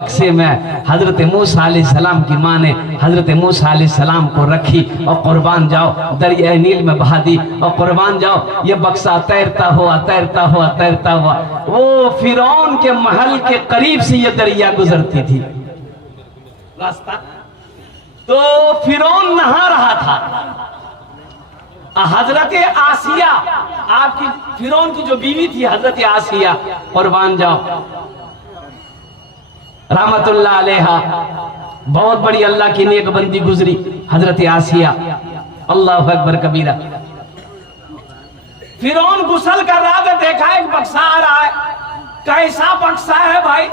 से में हजरत मूसा अलैहिस्सलाम की माँ ने हजरत मूसा अलैहिस्सलाम को रखी और कुर्बान जाओ दरिया नील में बहा दी और कुर्बान जाओ। ये बक्सा तैरता हुआ तैरता हुआ तैरता हुआ वो फिरौन के महल के करीब से ये दरिया गुजरती थी रास्ता। तो फिरौन नहा रहा था, हजरत आसिया आपकी फिरौन की जो बीवी थी हजरत आसिया कुर्बान जाओ रहमतुल्लाह अलैहा, बहुत बड़ी अल्लाह की नेक बंदी गुजरी हजरत आसिया। अल्लाह अकबर कबीरा। फिरौन गुसल कर रहा था, देखा एक बक्सा आ रहा है, कैसा बक्सा है भाई।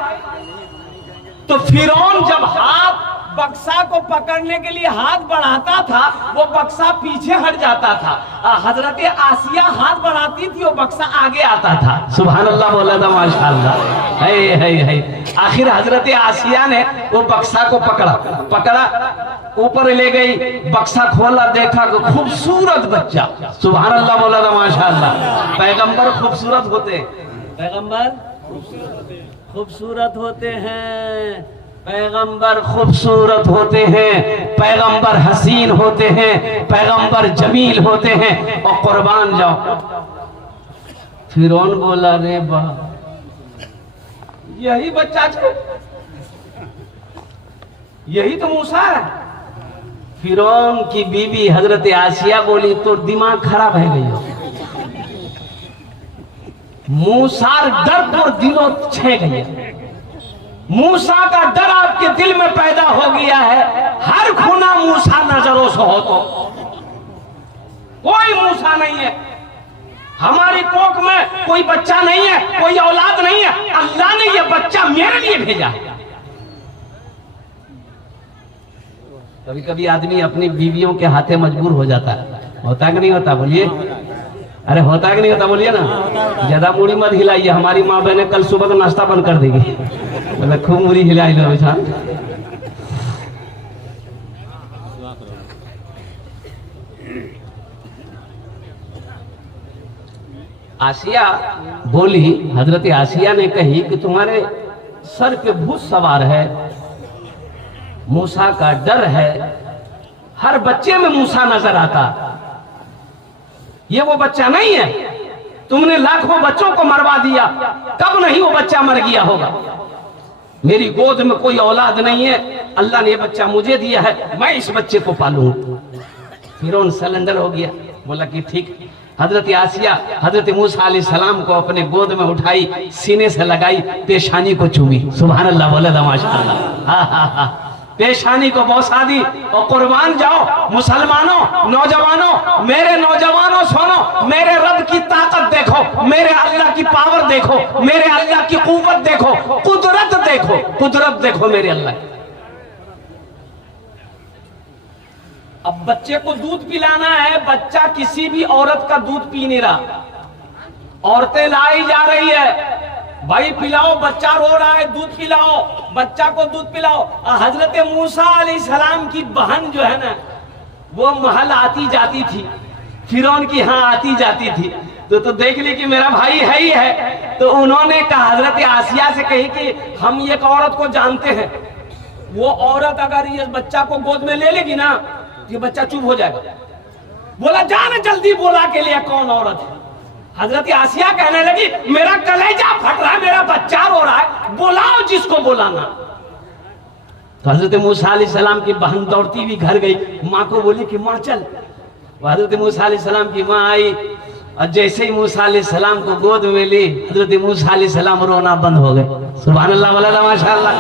तो फिरौन जब हाथ बक्सा को पकड़ने के लिए हाथ बढ़ाता था वो बक्सा पीछे हट जाता था, हजरत आसिया हाथ बढ़ाती थी वो बक्सा आगे आता था। सुभान अल्लाह बोला था माशाअल्लाह। है आखिर हजरत आसिया ने वो बक्सा को पकड़ा ऊपर ले गई, बक्सा खोला, देखा तो खूबसूरत बच्चा। सुभान अल्लाह बोला था माशाअल्लाह। पैगंबर खूबसूरत होते, पैगंबर खूबसूरत होते हैं, पैगंबर खूबसूरत होते हैं, पैगंबर हसीन होते हैं, पैगंबर जमील होते हैं। और कुर्बान जाओ। फिरौन बोला रे बा यही बच्चा है, यही तो मूसा है। फिरौन की बीबी हजरत आसिया बोली तो दिमाग खराब है गई, मूसा डर पर दिलों छे गई, मूसा का डर आपके दिल में पैदा हो गया है। हर खुना मूसा नजरों से हो तो कोई मूसा नहीं है, हमारी कोख में कोई बच्चा नहीं है, कोई औलाद नहीं है, अल्लाह ने यह बच्चा मेरे लिए भेजा है। कभी कभी आदमी अपनी बीवियों के हाथे मजबूर हो जाता है, होता कि नहीं होता बोलिए, अरे होता कि नहीं होता बोलिए ना। ज्यादा मूड़ी मत हिलाइए, हमारी माँ बहने कल सुबह का नाश्ता बंद कर देगी, मतलब खूब मूड़ी हिलाई लो बेटा। आसिया बोली, हजरत आसिया ने कही कि तुम्हारे सर पे भूत सवार है, मूसा का डर है, हर बच्चे में मूसा नजर आता, ये वो बच्चा नहीं है, तुमने लाखों बच्चों को मरवा दिया, कब नहीं वो बच्चा मर गया होगा। मेरी गोद में कोई औलाद नहीं है, अल्लाह ने ये बच्चा मुझे दिया है, मैं इस बच्चे को पालूं। फिरौन सिलेंडर हो गया, बोला कि ठीक। हजरत आसिया हजरत मूसा अलैहिस्सलाम को अपने गोद में उठाई, सीने से लगाई, पेशानी को चूमी। सुभान अल्लाह बोला था माशाअल्लाह। पेशानी को बौसा दी। और कुर्बान जाओ मुसलमानों, नौजवानों, मेरे नौजवानों सुनो, मेरे रब की ताकत देखो, मेरे अल्लाह की पावर देखो, मेरे अल्लाह की कुव्वत देखो, कुदरत देखो, कुदरत देखो मेरे अल्लाह। अब बच्चे को दूध पिलाना है, बच्चा किसी भी औरत का दूध पी नहीं रहा, औरतें लाई जा रही है, भाई पिलाओ, बच्चा रो रहा है, दूध पिलाओ, बच्चा को दूध पिलाओ। हजरत मूसा अलैहिस्सलाम की बहन जो है ना, वो महल आती जाती थी, फिरौन की यहाँ आती जाती थी, तो देख ली कि मेरा भाई है ही है। तो उन्होंने कहा, हजरत आसिया से कही कि हम एक औरत को जानते हैं, वो औरत अगर ये बच्चा को गोद में ले लेगी ना, ये बच्चा चुप हो जाएगा। बोला जाना जल्दी, बोला के लिए कौन औरत है। हजरत आसिया कहने लगी मेरा कलेजा फट रहा है, मेरा बच्चा रो रहा है, बुलाओ जिसको बुलाना। तो हजरत मूसा अलैहिस्सलाम की बहन दौड़ती हुई घर गई, माँ को बोली कि माँ चल। हजरत मूसा अलैहिस्सलाम की माँ आई और जैसे ही मूसा अलैहिस्सलाम को गोद में ली, हजरत मूसा अलैहिस्सलाम रोना बंद हो गए। सुभान अल्लाह बोला था माशाअल्लाह।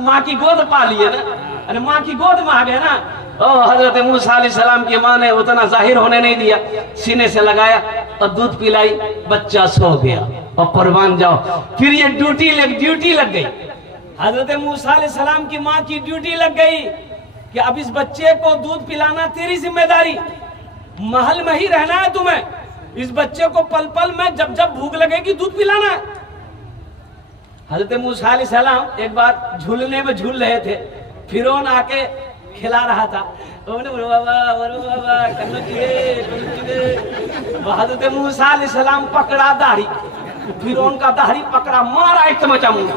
माँ की गोद पा लिए ना, अरे माँ की गोद में आ गए ना। हजरत मूसा अलैहिस्सलाम की माँ ने उतना जाहिर होने नहीं दिया, सीने से लगाया और दूध पिलाई, बच्चा सो गया। और कुर्बान जाओ, फिर ये ड्यूटी लग गई, हजरत मूसा अलैहिस्सलाम की माँ की ड्यूटी लग गई कि अब इस बच्चे को दूध पिलाना तेरी जिम्मेदारी, महल में ही रहना है तुम्हें, इस बच्चे को पल पल में जब जब भूख लगेगी दूध पिलाना है। हजरत मूसा अलैहिस्सलाम एक बार झूलने में झूल रहे थे, फिरौन आके खिला रहा था, हजरत मूसा अलैहिस्सलाम पकड़ा दाढ़ी, फिरौन का दाढ़ी पकड़ा, मारा एक तमाचा मुंह,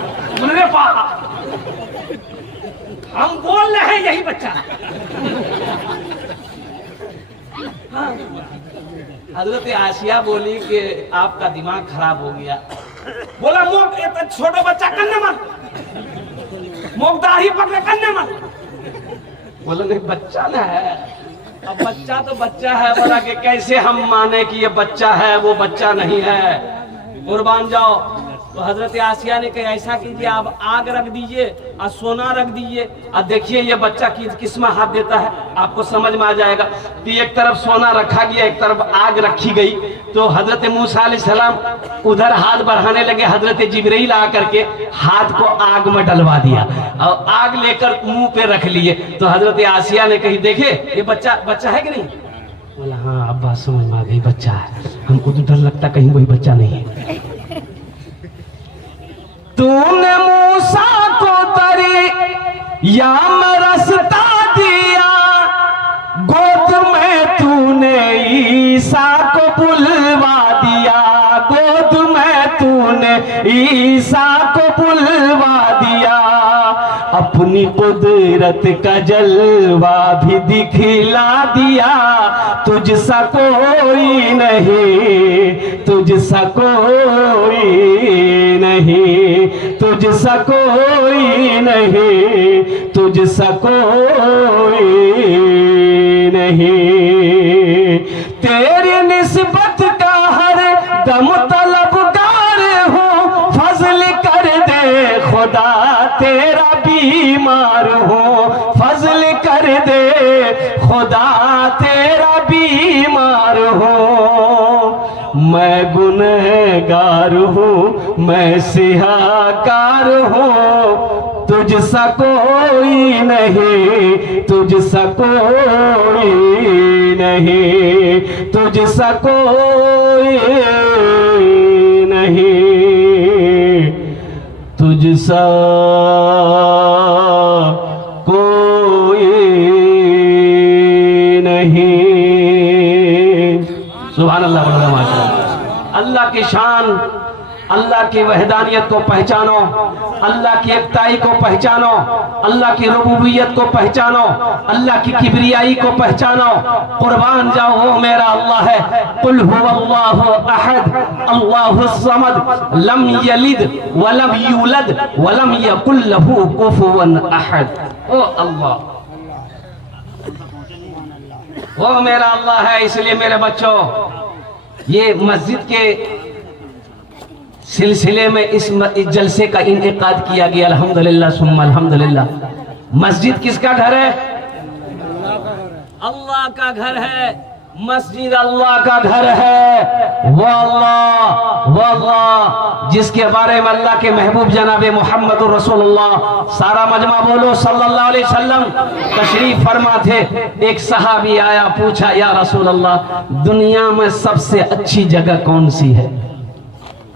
ही बच्चा है। हाँ। हजरत आसिया बोली कि आपका दिमाग खराब हो गया। बोला मोक छोटा बच्चा कन्ने मत, मोक दाढ़ी पकड़े कन्ने मत। बोला नहीं बच्चा ना है। अब बच्चा तो बच्चा है। बोला कि कैसे हम माने कि ये बच्चा है वो बच्चा नहीं है, कुर्बान जाओ। तो हजरत आसिया ने कहा ऐसा कीजिए, आप आग रख दीजिए और सोना रख दीजिए और देखिए ये बच्चा किस में हाथ देता है, आपको समझ में आ जाएगा। तो एक तरफ सोना रखा गया, एक तरफ आग रखी गई। तो हजरत मूसा अलैहिस्सलाम उधर हाथ बढ़ाने लगे, हजरत जिब्रील आकर के हाथ को आग में डलवा दिया और आग लेकर मुंह पे रख लिए। तो हजरत आसिया ने कही देखे ये बच्चा है कि नहीं? बोला हाँ अब्बा समझ में आ गई बच्चा है, हमको तो डर लगता कहीं वही बच्चा नहीं है। तूने मूसा को तरी या में रास्ता दिया, गोद में तूने ईसा को बुलवा दिया, गोद में तूने ईसा को बुलवा दिया। अपनी कुदरत का जलवा भी दिखला दिया, तुझसा कोई नहीं, तुझसा कोई नहीं, तुझसा कोई नहीं, तुझसा कोई नहीं। तेरी निस्बत का हर दम तलबगार हूँ, फजल कर दे खुदा तेरा बीमार हूँ, फजल कर दे खुदा तेरा बीमार हूँ। मैं गुनहगार हूँ, मैं सिहाकार हूँ, तुझसा कोई नहीं, तुझसा कोई नहीं, तुझसा कोई नहीं, तुझसा कोई नहीं। सुभान अल्लाह, बोलो माशाअल्लाह। अल्लाह की शान, अल्लाह की वहदानियत को पहचानो, अल्लाह की एकताई को पहचानो, अल्लाह की रुबूबियत को पहचानो, अल्लाह की किबरियाई को पहचानो। कुर्बान जाओ वो मेरा अल्लाह है। कुल हुवल्लाहु अहद अल्लाहुस समद लम यलिद वलम यूलद वलम यकुल लहू कुफुवन अहद। ओ अल्लाह, वो मेरा अल्लाह है। इसलिए मेरे बच्चों, ये मस्जिद के सिलसिले में इस जलसे का इनेकाद किया गया। अल्हम्दुलिल्लाह सुम्मा अल्हम्दुलिल्लाह। मस्जिद किसका घर है? अल्लाह का घर है। मस्जिद अल्लाह का घर है। वो अल्लाह जिसके बारे में अल्लाह के महबूब जनाबे मोहम्मद रसूलुल्लाह, सारा मजमा बोलो सल्लल्लाहु अलैहि वसल्लम, तशरीफ फरमा थे। एक सहाबी आया, पूछा या रसूल अल्लाह, दुनिया में सबसे अच्छी जगह कौन सी है?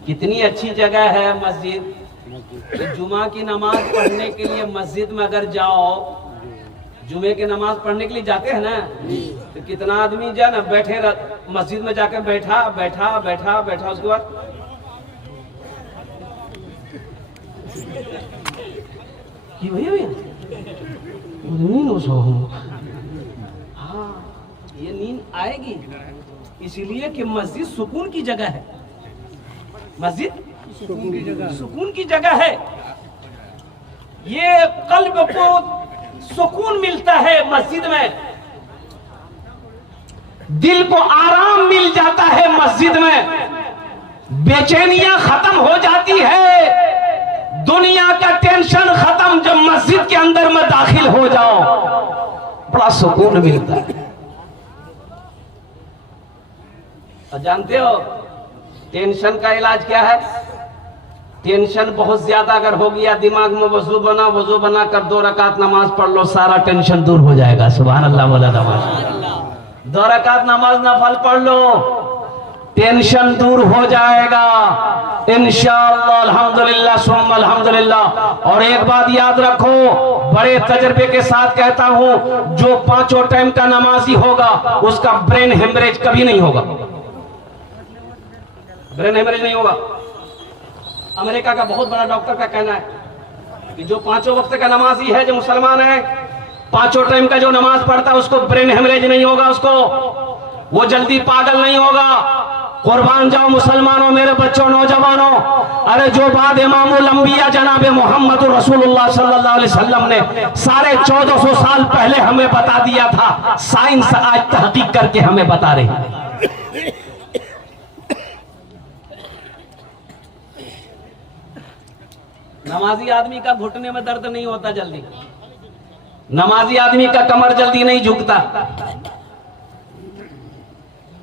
कितनी अच्छी जगह है मस्जिद। जुमा की नमाज पढ़ने के लिए मस्जिद में अगर जाओ, जुमे की नमाज पढ़ने के लिए जाते हैं ना, तो कितना आदमी जाए ना बैठे मस्जिद में जाकर बैठा बैठा बैठा बैठा, उसके बाद कि भैया नींद हो सो। हाँ, ये नींद आएगी इसीलिए कि मस्जिद सुकून की जगह है। मस्जिद सुकून की जगह है। ये कल्ब को सुकून मिलता है मस्जिद में, दिल को आराम मिल जाता है मस्जिद में, बेचैनियां खत्म हो जाती है, दुनिया का टेंशन खत्म। जब मस्जिद के अंदर में दाखिल हो जाओ बड़ा सुकून मिलता है। और जानते हो टेंशन का इलाज क्या है? टेंशन बहुत ज्यादा अगर हो गया दिमाग में, वजू बना कर 2 रकात नमाज पढ़ लो, सारा टेंशन दूर हो जाएगा। सुभान अल्लाह, बोला नमाज 2 रकात नमाज नफल पढ़ लो, टेंशन दूर हो जाएगा इंशाअल्लाह। अल्हम्दुलिल्लाह सुम्मा अल्हम्दुलिल्लाह। और एक बात याद रखो, बड़े तजर्बे के साथ कहता हूं, जो 5 टाइम का नमाजी होगा उसका ब्रेन हेमरेज कभी नहीं होगा। ब्रेन हेमरेज नहीं होगा। अमेरिका का बहुत बड़ा डॉक्टर का कहना है कि जो 5 वक्त का नमाजी है, जो मुसलमान है, पांचों टाइम का जो नमाज पढ़ता है उसको ब्रेन हेमरेज नहीं होगा, उसको वो जल्दी पागल नहीं होगा। कुर्बान जाओ मुसलमानों, मेरे बच्चों, नौजवानों, अरे जो बात इमामुल अंबिया जनाब मोहम्मद रसूलुल्लाह सल्लल्लाहु अलैहि वसल्लम ने 1450 साल पहले हमें बता दिया था, साइंस आज तहकीक करके हमें बता रही है। नमाजी आदमी का घुटने में दर्द नहीं होता जल्दी, नमाजी आदमी का कमर जल्दी नहीं झुकता,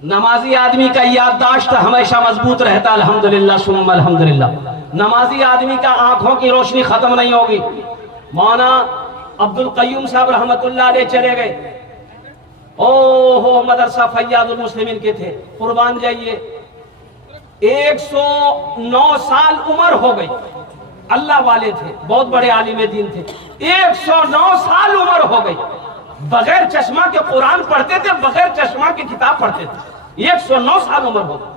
नमाजी आदमी का याददाश्त हमेशा मजबूत रहता। अल्हम्दुलिल्लाह सुम्मा अल्हम्दुलिल्लाह। नमाजी आदमी का आंखों की रोशनी खत्म नहीं होगी। मौलाना अब्दुल कय्यूम साहब रहमतुल्लाह अलैह चले गए, ओहो मदरसा फैयाजुल मुस्लिमीन के थे, कुर्बान जाइए 109 साल उम्र हो गई, अल्लाह वाले थे, बहुत बड़े आलिम दीन थे, 109 साल उम्र हो गई, बगैर चश्मा के कुरान पढ़ते थे, बगैर चश्मा के किताब पढ़ते थे, 109 साल उम्र हो गई।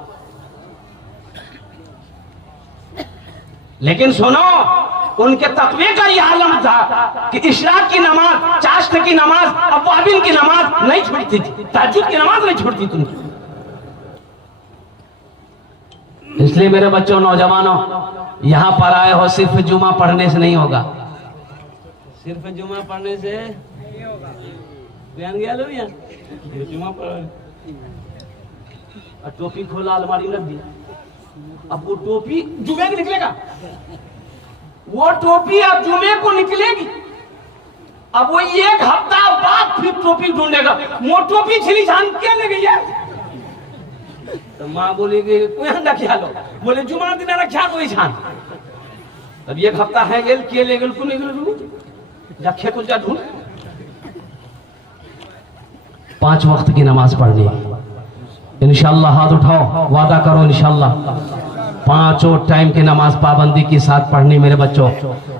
लेकिन सुनो, उनके तकवे का यह आलम था कि इशराक की नमाज, चाश्त की नमाज, अव्वाबिन की नमाज नहीं छूटती थी, तहज्जुद की नमाज नहीं छूटती थी। इसलिए मेरे बच्चों, नौजवानों, यहां पर आए हो सिर्फ जुमा पढ़ने से नहीं होगा, सिर्फ जुमा पढ़ने से नहीं होगा। जुमा पढ़, टोपी खोला, अलमारी रख दिया, अब वो टोपी जुमे की निकलेगा, वो टोपी अब जुमे को निकलेगी, अब वो 1 हफ्ता बाद फिर टोपी ढूंढेगा, वो टोपी छिली छान क्या ले गई है? तो माँ बोलेगी कोई अंडा क्या लो, बोले जुमा दिन ख्याल वही छान, अब 1 हफ्ता है गेल के ले गेल को जा खेत जा ढूंढ। 5 वक्त की नमाज पढ़नी इंशाअल्लाह, हाथ उठाओ, वादा करो इंशाअल्लाह 5 टाइम की नमाज पाबंदी के साथ पढ़नी। मेरे बच्चों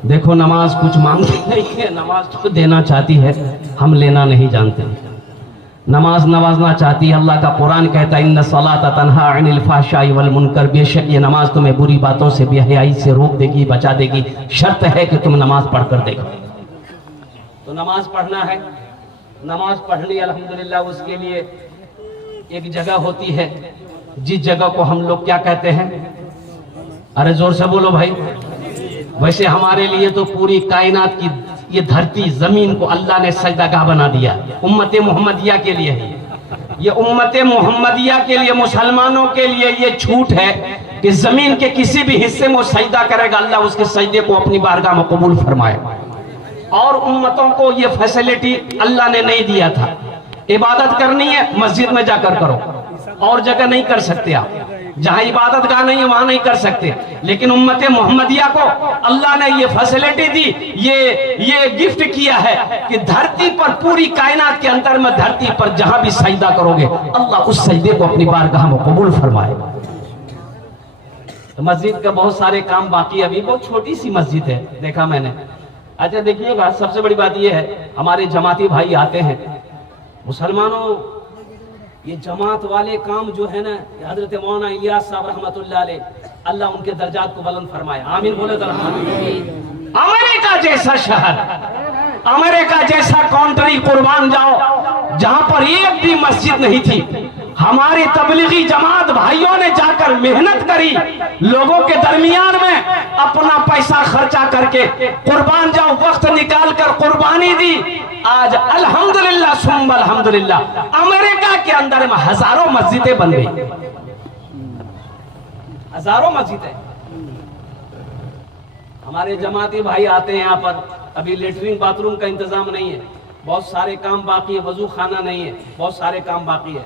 देखो, नमाज कुछ मांगती नहीं है, नमाज तो देना चाहती है, हम लेना नहीं जानते। नमाज नवाजना चाहती है, अल्लाह का कुरान कहता है इन्ना सलाता तन्हा अनिल फहशाई वल मुनकर, बेशक ये नमाज तुम्हें बुरी बातों से, बेहयाई से रोक देगी, बचा देगी, शर्त है कि तुम नमाज पढ़ कर देखो। तो नमाज पढ़ना है, नमाज पढ़नी अल्हम्दुलिल्लाह, उसके लिए एक जगह होती है, जिस जगह को हम लोग क्या कहते हैं, अरे जोर से बोलो भाई। वैसे हमारे लिए तो पूरी कायनात की ये धरती, जमीन को अल्लाह ने सजदागाह बना दिया, उम्मत मोहम्मदिया के लिए है। ये उम्मत मोहम्मदिया के लिए, मुसलमानों के लिए ये छूट है कि जमीन के किसी भी हिस्से में वो सजदा करेगा, अल्लाह उसके सजदे को अपनी बारगाह में कबूल फरमाए। और उम्मतों को ये फैसिलिटी अल्लाह ने नहीं दिया था। इबादत करनी है मस्जिद में जाकर करो, और जगह नहीं कर सकते आप, जहां इबादत गाह नहीं है वहां नहीं कर सकते। लेकिन उम्मत मोहम्मदिया को अल्लाह ने ये फैसिलिटी दी, ये गिफ्ट किया है कि धरती पर, पूरी कायनात के अंदर में धरती पर जहां भी सजदा करोगे, अल्लाह उस सजदे को अपनी बारगाह में कबूल फरमाए। तो मस्जिद का बहुत सारे काम बाकी, अभी बहुत छोटी सी मस्जिद है, देखा मैंने। अच्छा देखिएगा, सबसे बड़ी बात यह है, हमारे जमाती भाई आते हैं, मुसलमानों, ये जमात वाले काम जो है ना, हजरत मौलाना इलियास साहब रहमतुल्लाह अलैह, अल्लाह उनके दर्जात को बुलंद फरमाए, आमीन बोले तो। अमेरिका जैसा शहर, अमेरिका जैसा कंट्री, कुर्बान जाओ, जहां पर एक भी मस्जिद नहीं थी, हमारी तबलीगी जमात भाइयों ने जाकर मेहनत करी, लोगों के दरमियान में अपना पैसा खर्चा करके, कुर्बान जाओ, वक्त निकाल कर कुर्बानी दी। आज अल्हम्दुलिल्लाह सुम्मा अल्हम्दुलिल्लाह, अमेरिका के अंदर में हजारों मस्जिदें बन गई, हजारों मस्जिदें। हमारे जमाती भाई आते हैं यहाँ पर, अभी लेटरिन बाथरूम का इंतजाम नहीं है, बहुत सारे काम बाकी है, वजू खाना नहीं है, बहुत सारे काम बाकी है,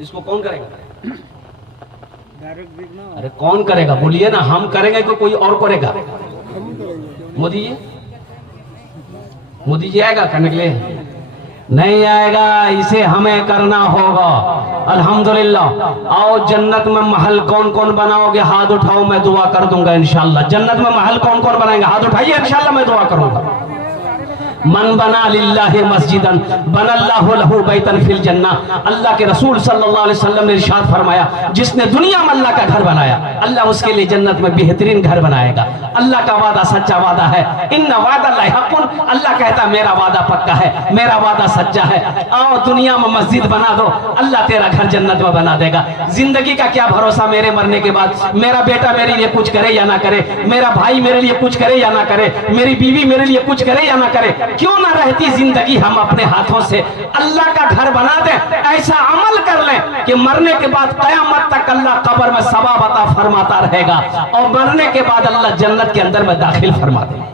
इसको कौन करेगा? अरे कौन करेगा बोलिए ना, हम करेंगे कि कोई और करेगा? मोदी जी, मोदी जी आएगा करने के लिए? नहीं आएगा, इसे हमें करना होगा। अल्हम्दुलिल्लाह। आओ, जन्नत में महल कौन कौन बनाओगे? हाथ उठाओ, मैं दुआ कर दूंगा इंशाल्लाह। जन्नत में महल कौन कौन बनाएंगे? हाथ उठाइए, इंशाल्लाह मैं दुआ करूंगा। मन बना लिल्लाहि मस्जिदन बनल्लाहु लहू बैतन फिल जन्ना। अल्लाह के रसूल सल्लल्लाहु अलैहि वसल्लम ने इरशाद फरमाया, जिसने दुनिया में अल्लाह का घर बनाया, अल्लाह उसके लिए जन्नत में बेहतरीन घर बनाएगा। अल्लाह का वादा सच्चा वादा है। इन्ना वादल्लाहि हक़्क़ुन, अल्लाह कहता है मेरा वादा पक्का है, मेरा वादा सच्चा है। आओ दुनिया में मस्जिद बना दो, अल्लाह तेरा घर जन्नत में बना देगा। जिंदगी का क्या भरोसा मेरे मरने के बाद, मेरा बेटा मेरे लिए कुछ करे या ना करे, मेरा भाई मेरे लिए कुछ करे या ना करे, मेरी बीवी मेरे लिए कुछ करे या ना करे, क्यों ना रहती जिंदगी हम अपने हाथों से अल्लाह का घर बना दें, ऐसा अमल कर लें कि मरने के बाद कयामत तक अल्लाह कब्र में सवाब अता फरमाता रहेगा और मरने के बाद अल्लाह जन्नत के अंदर में दाखिल फरमा देगा।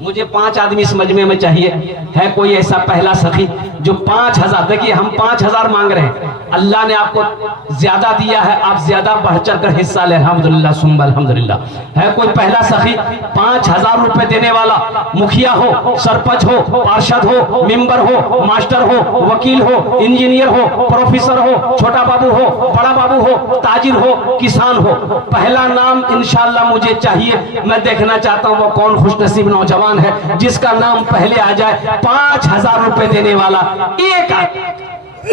मुझे 5 आदमी इस मजमे में चाहिए। है कोई ऐसा पहला सखी जो 5000, देखिए हम 5000 मांग रहे हैं, अल्लाह ने आपको ज्यादा दिया है, आप ज्यादा बढ़ चढ़ कर हिस्सा ले, अल्हम्दुलिल्लाह सुम्मा अल्हम्दुलिल्लाह। है कोई पहला सखी 5000 रुपए देने वाला, मुखिया हो, सरपंच हो, पार्षद हो, मेंबर हो, मास्टर हो, वकील हो, इंजीनियर हो, प्रोफेसर हो, छोटा बाबू हो, बड़ा बाबू हो, ताजिर हो, किसान हो, पहला नाम इंशाअल्लाह मुझे चाहिए। मैं देखना चाहता हूँ वो कौन खुशनसीब नौजवान है जिसका नाम पहले आ जाए। 5000 रुपए देने वाला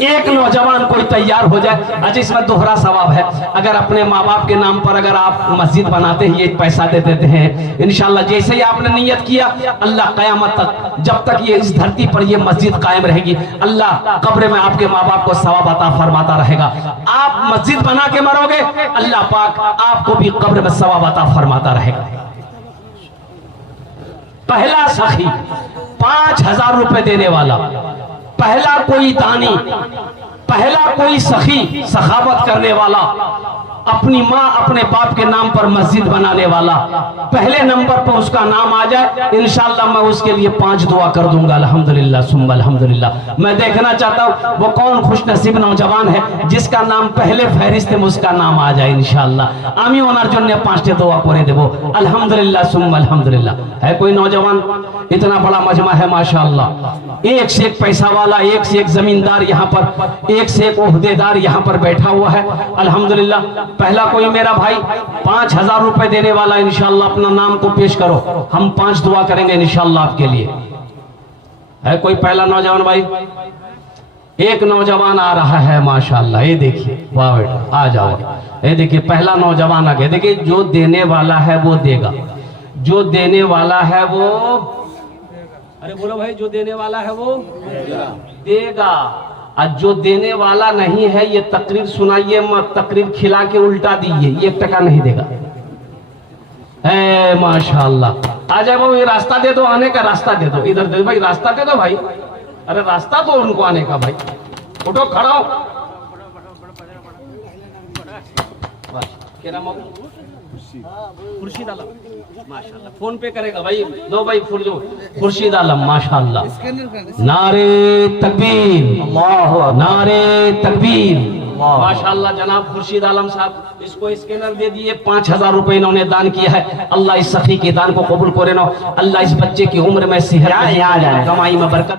एक नौजवान कोई तैयार हो जाए। अच्छा, इसमें दोहरा सवाब है। अगर अपने माँ बाप के नाम पर अगर आप मस्जिद बनाते हैं, ये पैसा दे देते हैं, इंशाल्लाह जैसे ही आपने नियत किया, अल्लाह कयामत तक, जब तक ये इस धरती पर ये मस्जिद कायम रहेगी, अल्लाह कब्र में आपके माँ बाप को सवाब अता फरमाता रहेगा। आप मस्जिद बना के मरोगे, अल्लाह पाक आपको भी कब्र में सवाब अता फरमाता रहेगा। पहला सखी 5000 रुपए देने वाला, पहला कोई दानी, पहला कोई सखी सखावत करने वाला, अपनी माँ अपने बाप के नाम पर मस्जिद बनाने वाला, पहले नंबर पर उसका नाम आ जाए, इंशाअल्लाह मैं उसके लिए 5 दुआ कर दूंगा। अल्हम्दुलिल्लाह सुम्मा अल्हम्दुलिल्लाह। मैं देखना चाहता हूँ वो कौन खुशनसीब नौजवान है जिसका नाम पहले फहरिस्त में उसका नाम आ जाए इंशाअल्लाह। आमी ओनार जन्य 5टे दुआ करे देबो। अल्हम्दुलिल्लाह सुम्मा अल्हम्दुलिल्लाह। है कोई नौजवान, इतना बड़ा मजमा है माशाअल्लाह, एक से एक पैसा वाला, एक से एक जमींदार यहाँ पर, एक से एक ओहदेदार यहाँ पर बैठा हुआ है। अल्हम्दुलिल्लाह। पहला कोई मेरा भाई 5000 रुपए देने वाला, इंशाअल्लाह अपना नाम को पेश करो, हम 5 दुआ करेंगे इंशाअल्लाह आपके लिए। है कोई पहला नौजवान भाई? एक नौजवान आ रहा है माशाअल्लाह, ये देखिए, वाह बेटा आ जाओ। ये देखिए पहला नौजवान आ गया। देखिए जो देने वाला है वो देगा, जो देने वाला है वो, अरे बोलो भाई, जो देने वाला है वो देगा। और जो देने वाला नहीं है, ये तकरीर सुनाइए मत, तकरीर खिला के उल्टा दीजिए, 1 टका नहीं देगा। है माशाअल्लाह। आ जाए वो, ये रास्ता दे दो, आने का रास्ता दे दो, इधर दे भाई, रास्ता दे दो भाई, अरे रास्ता दो उनको आने का भाई, उठो खड़ा हो। क्या नाम है? खुर्शीद आलम माशाअल्लाह। फोन पे करेगा भाई, दो भाई खुर्शीद आलम माशाअल्लाह। नारे तकबीर, नारे तकबीर माशाअल्लाह। जनाब खुर्शीद आलम साहब, इसको स्कैनर दे दिए। 5000 रुपए इन्होंने दान किया है। अल्लाह इस सखी के दान को कबूल करे ना। अल्लाह इस बच्चे की उम्र में सेहत, कमाई में बरकत।